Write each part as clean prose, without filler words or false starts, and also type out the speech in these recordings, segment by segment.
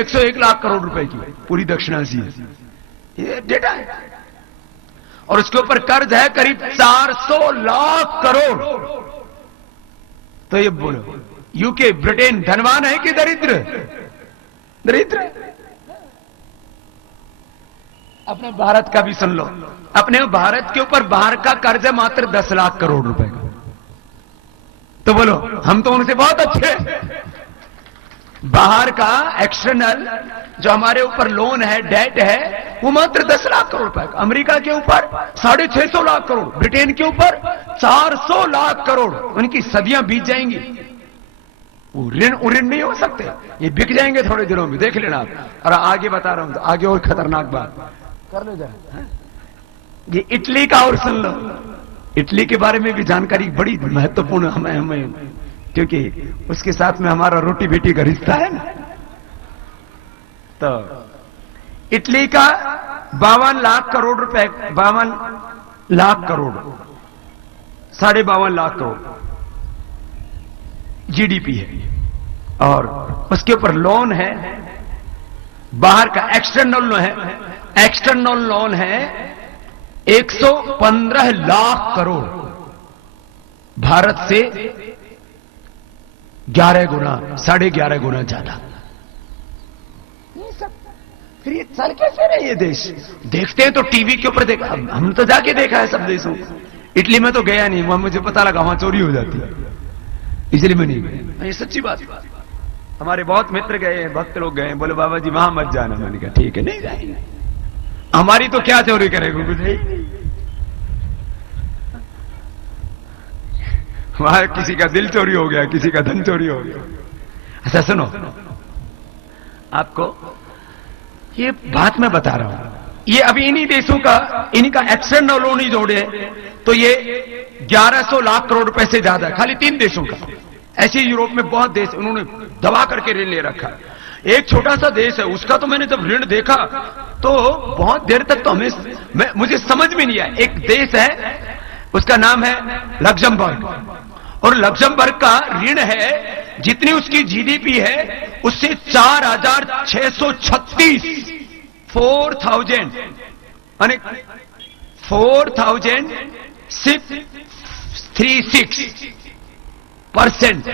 101 लाख करोड़ रुपए की पूरी दक्षिण एशिया, ये डेटा है। और उसके ऊपर कर्ज है करीब 400 लाख करोड़। तो ये बोलो यूके ब्रिटेन धनवान है कि दरिद्र? दरिद्र। अपने भारत का भी सुन लो, अपने भारत के ऊपर बाहर का कर्ज है मात्र 10 लाख करोड़ रुपए का। तो बोलो हम तो उनसे बहुत अच्छे हैं। बाहर का एक्सटर्नल जो हमारे ऊपर लोन है, डेट है, वो मात्र 10 लाख करोड़ रुपए का। अमेरिका के ऊपर 650 लाख करोड़, ब्रिटेन के ऊपर 400 लाख करोड़। उनकी सदियां बीत जाएंगी, वो ऋण नहीं हो सकते, ये बिक जाएंगे थोड़े दिनों में, देख लेना आप। और आगे बता रहा हूं तो आगे और खतरनाक बात कर लो जाए। ये इटली का और सुन लो, इटली के बारे में भी जानकारी बड़ी महत्वपूर्ण हमें, क्योंकि उसके साथ में हमारा रोटी बेटी का रिश्ता है ना। तो इटली का 52 लाख करोड़ रुपए, 52 लाख करोड़, 52.5 लाख करोड़ जीडीपी है। और उसके ऊपर लोन है, बाहर का एक्सटर्नल लोन है, एक्सटर्नल लोन है 115 लाख करोड़, भारत से 11 गुना, 11.5 गुना ज्यादा। फिर ये चल कैसे रहे ये देश? देखते हैं तो टीवी के ऊपर देखा, हम तो जाके देखा है सब देशों। इटली में तो गया नहीं, वहां मुझे पता लगा वहां चोरी हो जाती है, इसलिए मैं नहीं गया। ये सच्ची बात। हमारे बहुत मित्र गए, भक्त लोग गए, बोले बाबा जी वहां मत जाना। मैंने कहा ठीक है नहीं जाएंगे, हमारी तो क्या चोरी करेगा, कुछ है ही। वहां किसी का दिल चोरी हो गया, किसी का धन चोरी हो गया। अच्छा सुनो, आपको ये बात मैं बता रहा हूं, ये अभी इन्हीं देशों का, इन्हीं का एक्सटर्नल लोन ही जोड़े तो ये 1100 लाख करोड़ रुपए से ज्यादा है, खाली 3 देशों का। ऐसे यूरोप में बहुत देश उन्होंने दबा करके ऋण ले रखा। एक छोटा सा देश है, उसका तो मैंने जब ऋण देखा तो बहुत देर तक तो मुझे समझ में नहीं आया। एक देश है, उसका नाम है लग्जमबर्ग, और लग्जमबर्ग का ऋण है, जितनी उसकी जीडीपी है उससे 4,636 4,636%।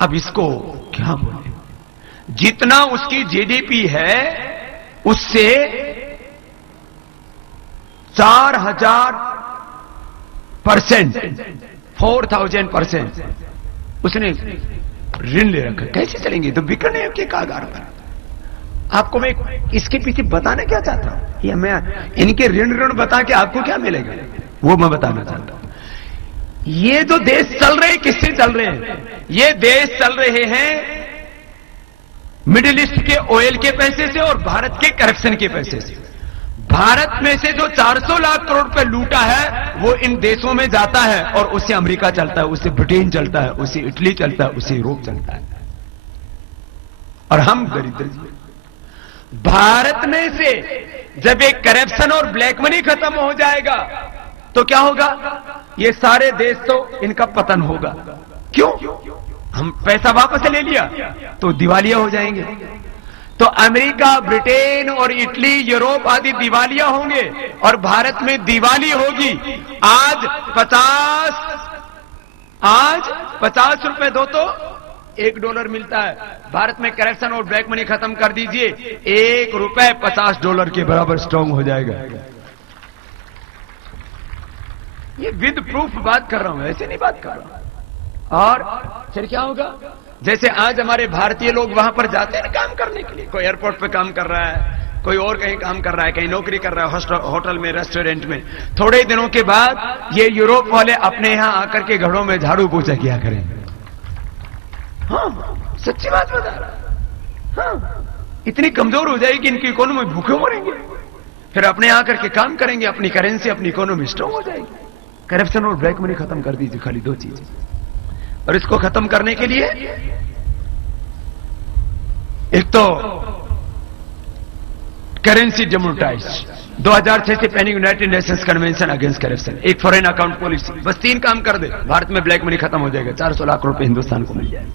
अब इसको क्या बोले, जितना उसकी जीडीपी है उससे 4,000%, 4,000% उसने ऋण ले रखा। कैसे चलेंगे? तो बिकने के कागार पर। आपको मैं इसके पीछे बताना क्या चाहता हूं, या मैं इनके ऋण बता के आपको क्या मिलेगा वो मैं बताना चाहता हूं। ये जो देश चल रहे हैं, किससे चल रहे हैं? ये देश चल रहे हैं मिडिल ईस्ट के ऑयल के पैसे से और भारत के करप्शन के पैसे से। भारत में से जो 400 लाख करोड़ रुपए लूटा है वो इन देशों में जाता है, और उससे अमेरिका चलता है, उससे ब्रिटेन चलता है, उससे इटली चलता है, उससे यूरोप चलता है। और हम दरिद्र। भारत में से जब एक करप्शन और ब्लैक मनी खत्म हो जाएगा तो क्या होगा? ये सारे देश तो इनका पतन होगा। क्यों? हम पैसा वापस ले लिया तो दिवालिया हो जाएंगे। तो अमेरिका, ब्रिटेन और इटली, यूरोप आदि दिवालिया होंगे और भारत में दिवाली होगी। आज 50 रुपए दो तो $1 मिलता है। भारत में करप्शन और ब्लैक मनी खत्म कर दीजिए, $1 $50 के बराबर स्ट्रांग हो जाएगा। ये विद प्रूफ बात कर रहा हूं, ऐसे नहीं बात कर रहा हूं। और फिर क्या होगा? जैसे आज हमारे भारतीय लोग वहां पर जाते हैं काम करने के लिए, कोई एयरपोर्ट पे काम कर रहा है, कोई और कहीं काम कर रहा है, कहीं नौकरी कर रहा है, होटल में, रेस्टोरेंट में। थोड़े दिनों के बाद ये यूरोप वाले अपने यहां आकर के घरों में झाड़ू पोछा किया करेंगे। हाँ, सच्ची बात बता रहा। हाँ, इतनी कमजोर हो जाएगी इनकी इकोनॉमी, भूखे मरेंगे। फिर अपने आकर के काम करेंगे, अपनी करेंसी, अपनी इकोनॉमी स्ट्रांग हो जाएगी। करप्शन और ब्लैक मनी खत्म कर दीजिए, खाली 2 चीजें। और इसको खत्म करने के लिए एक तो करेंसी डिमोनेटाइज, 2006 से pending United Nations convention against corruption, एक फॉरेन अकाउंट पॉलिसी। बस 3 काम कर दे, भारत में ब्लैक मनी खत्म हो जाएगा, 400 लाख रुपए हिंदुस्तान को मिल जाएगा।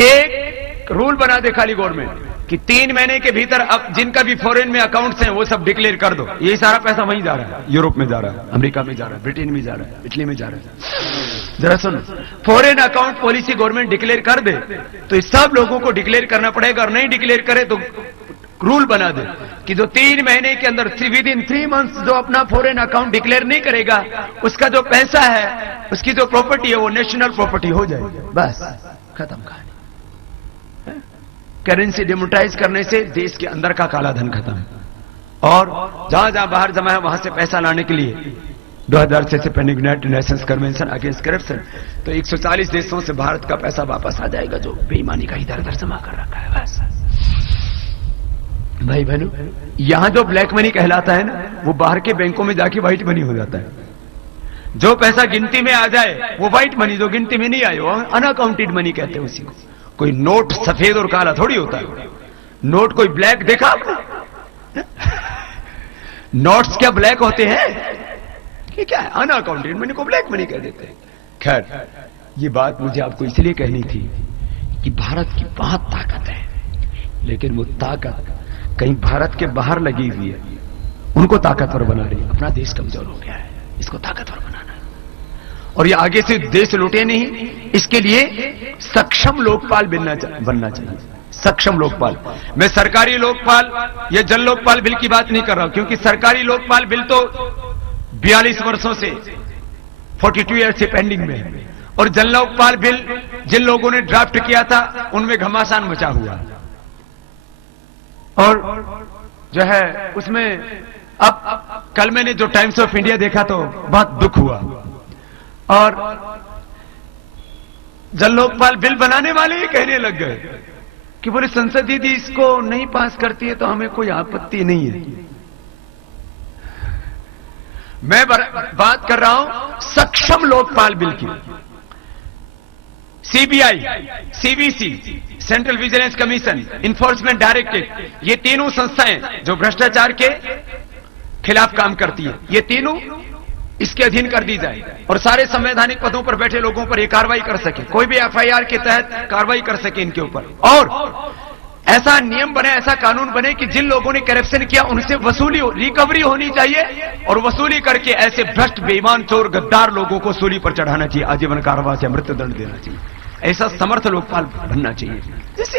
एक एक रूल बना दे खाली गवर्नमेंट कि 3 महीने के भीतर अब जिनका भी फॉरेन में अकाउंट्स हैं वो सब डिक्लेयर कर दो। ये सारा पैसा वहीं जा रहा है, यूरोप में जा रहा है, अमेरिका में जा रहा है, ब्रिटेन में जा रहा है, इटली में जा रहा है। जरा सुनो, foreign account policy government declare कर दे तो इस सब लोगों को डिक्लेयर करना पड़ेगा, और नहीं डिक्लेयर करे तो रूल बना दे कि जो 3 महीने के अंदर विद इन 3 मंथ्स जो अपना फॉरेन अकाउंट डिक्लेयर नहीं करेगा उसका जो पैसा है, उसकी जो प्रॉपर्टी है वो नेशनल प्रॉपर्टी हो जाएगी। बस खत्म कहानी। करेंसी डिमोनेटाइज करने से देश के अंदर का काला धन खत्म, और जहां जहां बाहर जमा है वहां से पैसा लाने के लिए 2006 से pending United Nations convention against corruption, तो 140 देशों से भारत का पैसा वापस आ जाएगा जो बेईमानी का इधर उधर जमा कर रखा है। बस भाई बहनों, यहां जो ब्लैक मनी कहलाता है ना, वो बाहर के बैंकों में जाके व्हाइट मनी हो जाता है। जो पैसा गिनती में आ जाए वो व्हाइट मनी, जो गिनती में नहीं आए वो अनअकाउंटेड मनी कहते हैं उसी को। कोई नोट सफेद और काला थोड़ी होता है। नोट कोई ब्लैक देखा आपने? नोट्स क्या ब्लैक होते हैं? ये क्या है? अनअकाउंटेड मनी को ब्लैक मनी कह देते हैं। खैर, ये बात मुझे आपको इसलिए कहनी थी कि भारत की बहुत ताकत है, लेकिन वो ताकत कहीं भारत के बाहर लगी हुई है, उनको ताकतवर बना रही है। अपना देश कमजोर हो गया है, इसको ताकतवर बनाना है। और ये आगे से देश लूटे नहीं, इसके लिए सक्षम लोकपाल बनना चाहिए। सक्षम लोकपाल। मैं सरकारी लोकपाल या जन लोकपाल बिल की बात नहीं कर रहा हूं, क्योंकि सरकारी लोकपाल बिल तो 42 वर्षों से 42 ईयर से पेंडिंग में है, और जन लोकपाल बिल जिन लोगों ने ड्राफ्ट किया था उनमें घमासान मचा हुआ, और जो है उसमें अब कल मैंने जो टाइम्स ऑफ इंडिया देखा तो बहुत दुख हुआ, और जन लोकपाल बिल बनाने वाले ही कहने लग गए कि बोले संसद यदि इसको नहीं पास करती है तो हमें कोई आपत्ति नहीं है। मैं बात कर रहा हूं सक्षम लोकपाल बिल की। CBI, CBC, central vigilance commission, enforcement directorate, ये तीनों संस्थाएं जो भ्रष्टाचार के खिलाफ काम करती है, ये तीनों इसके अधीन कर दी जाए, और सारे संवैधानिक पदों पर बैठे लोगों पर ये कार्रवाई कर सके, कोई भी एफआईआर के तहत कार्रवाई कर सके इनके ऊपर। और ऐसा नियम बने, ऐसा कानून बने कि जिन लोगों ने करप्शन किया उनसे वसूली रिकवरी होनी चाहिए, और वसूली करके ऐसे भ्रष्ट बेईमान चोर गद्दार लोगों को सूली पर चढ़ाना चाहिए, आजीवन कारावास या मृत्यु दंड देना चाहिए। ऐसा समर्थ लोकपाल बनना चाहिए। जैसे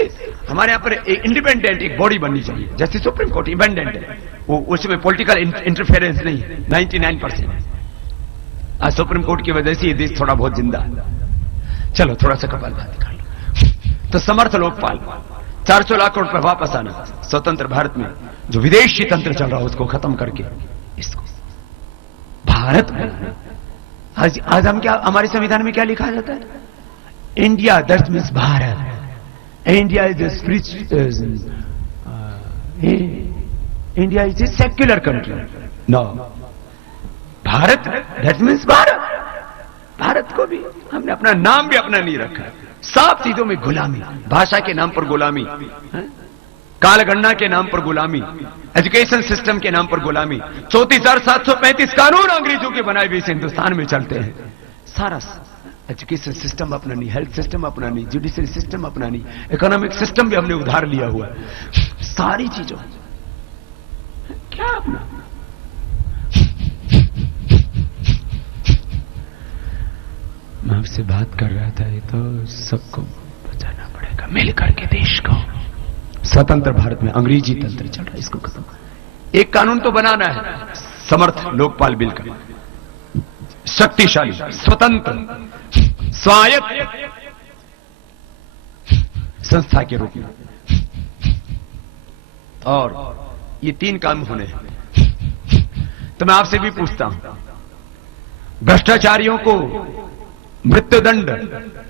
हमारे यहां पर इंडिपेंडेंट एक बॉडी बननी चाहिए, जैसे सुप्रीम कोर्ट इंडिपेंडेंट है, वो उसमें पॉलिटिकल इंटरफेरेंस नहीं है 99%। आज सुप्रीम कोर्ट की वजह से ये देश थोड़ा बहुत जिंदा है। चलो थोड़ा सा कपालभाति कर लो। तो समर्थ लोकपाल, 400 लाख करोड़ रुपए वापस आना, स्वतंत्र भारत में जो विदेशी तंत्र चल रहा है उसको खत्म करके इसको भारत में आज हम क्या, हमारे संविधान में क्या लिखा जाता है? India, that means Bharat. India is a spiritual, India is a secular country. No, Bharat that means Bharat. Bharat को भी हमने अपना नाम भी अपना नहीं रखा। सब चीजों में गुलामी, भाषा के नाम पर गुलामी, कालगणना के नाम पर गुलामी, एजुकेशन सिस्टम के नाम पर गुलामी। 34,735 कानून अंग्रेजों के बनाए हुए इस हिंदुस्तान में चलते हैं। सारा एजुकेशन सिस्टम अपना नहीं, हेल्थ सिस्टम अपना नहीं, जुडिशरी सिस्टम अपना नहीं, इकोनॉमिक सिस्टम भी हमने उधार लिया हुआ है। सारी चीजों क्या अपना। मैं आपसे बात कर रहा था, ये तो सबको बचाना पड़ेगा मिलकर के देश को। स्वतंत्र भारत में अंग्रेजी तंत्र चल रहा है, इसको खत्म। एक कानून तो बनाना है समर्थ लोकपाल बिल का, शक्तिशाली, स्वतंत्र, स्वायत्त संस्था के रूप में, और ये 3 काम होने हैं। तो मैं आपसे भी पूछता हूं, भ्रष्टाचारियों को मृत्युदंड,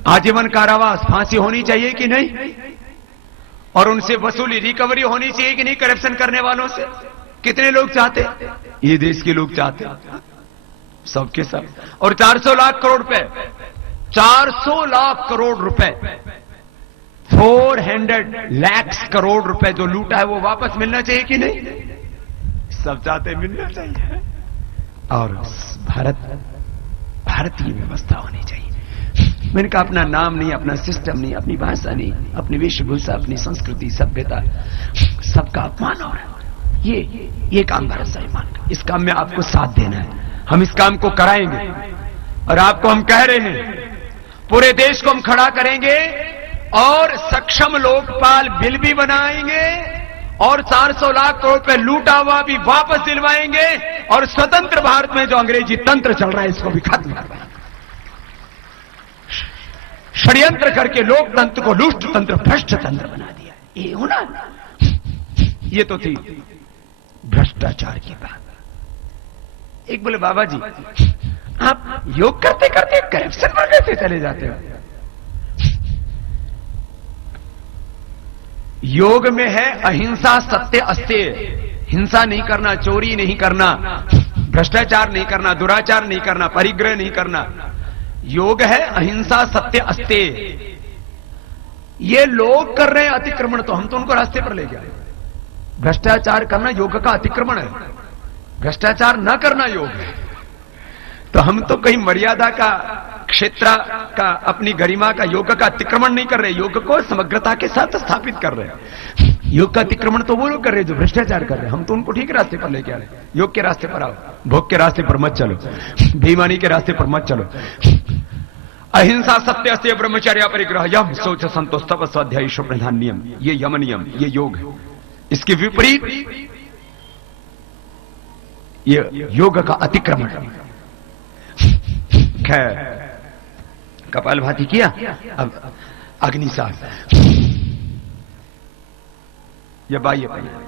आजीवन कारावास, फांसी होनी चाहिए कि नहीं? और उनसे वसूली, रिकवरी होनी चाहिए कि नहीं? करप्शन करने वालों से कितने लोग चाहते? ये देश के लोग चाहते, सबके सब। और 400 लाख करोड़ रुपए, 400 लाख करोड़ रुपए, 400 लाख करोड़ रुपए जो लूटा है वो वापस मिलना चाहिए कि नहीं? सब चाहते मिलना चाहिए। और भारतीय व्यवस्था होनी चाहिए। मैंने कहा अपना नाम नहीं, अपना सिस्टम नहीं, अपनी भाषा नहीं, अपनी वेशभूषा, अपनी संस्कृति, सभ्यता, सबका अपमान हो रहा है। ये काम भारत स्वाभिमान का, इस काम में आपको साथ देना है। हम इस काम को कराएंगे और आपको हम कह रहे हैं, पूरे देश को हम खड़ा करेंगे और सक्षम लोकपाल बिल भी बनाएंगे और 400 लाख करोड़ रुपए लूटा हुआ भी वापस दिलवाएंगे और स्वतंत्र भारत में जो अंग्रेजी तंत्र चल रहा है इसको भी खत्म करवाएंगे। षड्यंत्र करके लोकतंत्र को लुष्ट तंत्र, भ्रष्ट तंत्र बना दिया। ये होना, ये तो थी भ्रष्टाचार की बात। एक बोले बाबा जी आप योग करते करते करप्शन में कैसे चले जाते हो? योग में है अहिंसा, सत्य, अस्तेय। हिंसा नहीं करना, चोरी नहीं करना, भ्रष्टाचार नहीं करना, दुराचार नहीं करना, परिग्रह नहीं करना। योग है अहिंसा, सत्य, अस्तेय। ये लोग कर रहे हैं अतिक्रमण, तो हम तो उनको रास्ते पर ले गए। भ्रष्टाचार करना योग का अतिक्रमण है, भ्रष्टाचार न करना योग है। तो हम तो कहीं मर्यादा का, क्षेत्र का, अपनी गरिमा का, योग का अतिक्रमण नहीं कर रहे, योग को समग्रता के साथ स्थापित कर रहे हैं। योग का अतिक्रमण तो वो लोग कर रहे हैं जो भ्रष्टाचार कर रहे हैं, हम तो उनको ठीक रास्ते पर लेके आ रहे हैं। योग के रास्ते पर आओ, भोग के रास्ते पर मत चलो, बेईमानी के रास्ते पर मत चलो। अहिंसा, सत्य, अस्तेय, ब्रह्मचर्य, परिग्रह, यम, शौच, संतोष, तप, स्वाध्याय, प्रधान नियम, ये यम नियम, ये योग है। इसके विपरीत ये योग का अतिक्रमण। खैर, कपालभाति किया, अब अग्निसार या बाह्य प्राणायाम।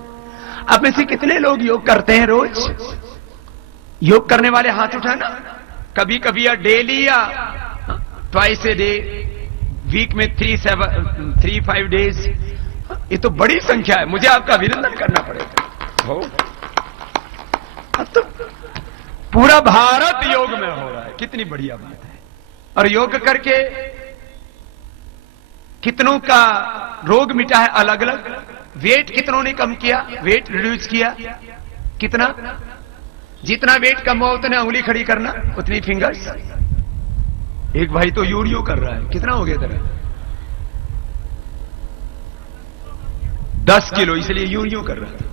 अब में से कितने लोग योग करते हैं रोज? योग करने वाले हाथ उठाना। कभी कभी या डेली या ट्वाइस ए डे, वीक में 3-5 डेज। ये तो बड़ी संख्या है, मुझे आपका अभिनंदन करना पड़ेगा। हो अब तो पूरा भारत योग में हो रहा है, कितनी बढ़िया बात है। और योग करके कितनों का रोग मिटा है अलग अलग। वेट कितनों ने कम किया, वेट रिड्यूस किया। कितना? जितना वेट कम हुआ उतने उंगली खड़ी करना, उतनी फिंगर्स। एक भाई तो यूरियो कर रहा है, कितना हो गया तेरा? 10 किलो, इसलिए यूरियो कर रहा था।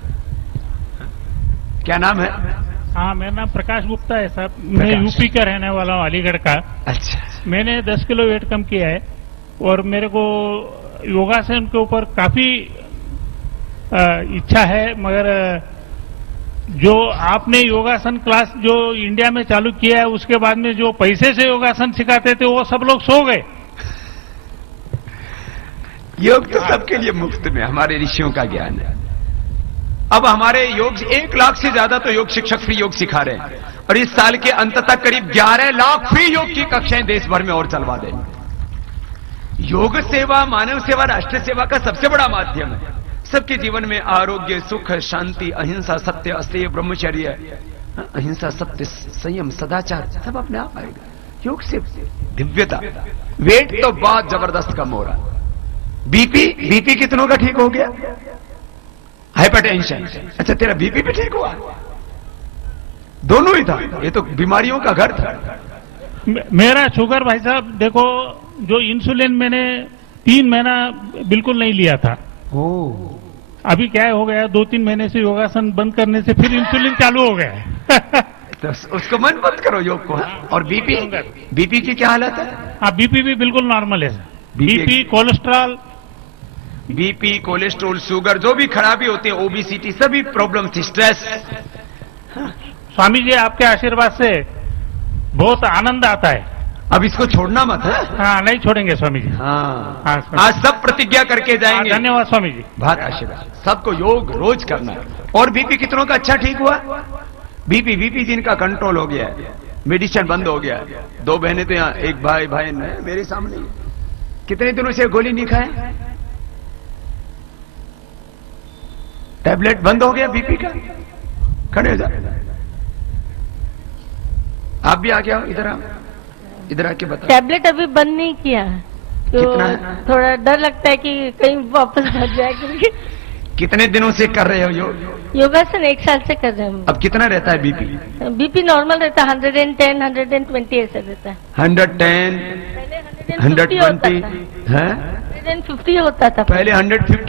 क्या नाम है? हाँ, मेरा नाम प्रकाश गुप्ता है साहब। मैं यूपी का रहने वाला हूँ, अलीगढ़ का। अच्छा। मैंने 10 किलो वेट कम किया है और मेरे को योगासन के ऊपर काफी इच्छा है, मगर जो आपने योगासन क्लास जो इंडिया में चालू किया है उसके बाद में जो पैसे से योगासन सिखाते थे वो सब लोग सो गए। योग तो सबके लिए मुफ्त में, हमारे ऋषियों का ज्ञान है। अब हमारे योग 1 लाख से ज्यादा तो योग शिक्षक फ्री योग सिखा रहे हैं और इस साल के अंत तक करीब 11 लाख फ्री योग की कक्षाएं देश भर में और चलवा देंगे। योग सेवा, मानव सेवा, राष्ट्र सेवा का सबसे बड़ा माध्यम है। सबके जीवन में आरोग्य, सुख, शांति, अहिंसा, सत्य, अस्तेय, ब्रह्मचर्य, अहिंसा, सत्य, संयम, सदाचार सब अपने आप आएगा। योग से दिव्यता। वेट तो बहुत जबरदस्त कम हो रहा। बीपी कितनों का ठीक हो गया? हाइपरटेंशन, अच्छा तेरा बीपी भी ठीक हुआ? दोनों ही था, ये तो बीमारियों का घर था। मेरा शुगर भाई साहब देखो, जो इंसुलिन मैंने 3 महीना बिल्कुल नहीं लिया था। अभी क्या हो गया, 2-3 महीने से योगासन बंद करने से फिर इंसुलिन चालू हो गया। तो उसको मन बंद करो योग को। और बीपी की क्या हालत है? हाँ, बीपी भी बिल्कुल नॉर्मल है। BP, cholesterol, BP, cholesterol, sugar, जो भी खराबी होती है, ओबेसिटी, सभी प्रॉब्लम थी, स्ट्रेस। स्वामी जी आपके आशीर्वाद से बहुत आनंद आता है। अब इसको छोड़ना मत है। हाँ, नहीं छोड़ेंगे स्वामी जी। हाँ, हाँ, आज सब प्रतिज्ञा करके जाएंगे। धन्यवाद स्वामी जी, बहुत आशीर्वाद। सबको योग रोज करना है। और बीपी कितनों का अच्छा ठीक हुआ? बीपी जिनका कंट्रोल हो गया है, मेडिसिन बंद हो गया है। 2 बहनें तो यहाँ, एक भाई ने मेरे सामने कितने दिनों से गोली नहीं खाए, टैबलेट बंद हो गया बीपी का। खड़े हो जा, आप भी आ गया, इधर आके बता। टैबलेट अभी बंद नहीं किया, तो कितना है? थोड़ा डर लगता है कि कहीं वापस भग जाए, क्योंकि कितने दिनों से कर रहे हो योग? योगासन 1 साल से कर रहे हैं अब कितना रहता है बीपी? हम। बीपी नॉर्मल रहता है, 110, 120 ऐसा रहता है। 110, पहले 150 होता 120 था। है, 150 होता था पहले 150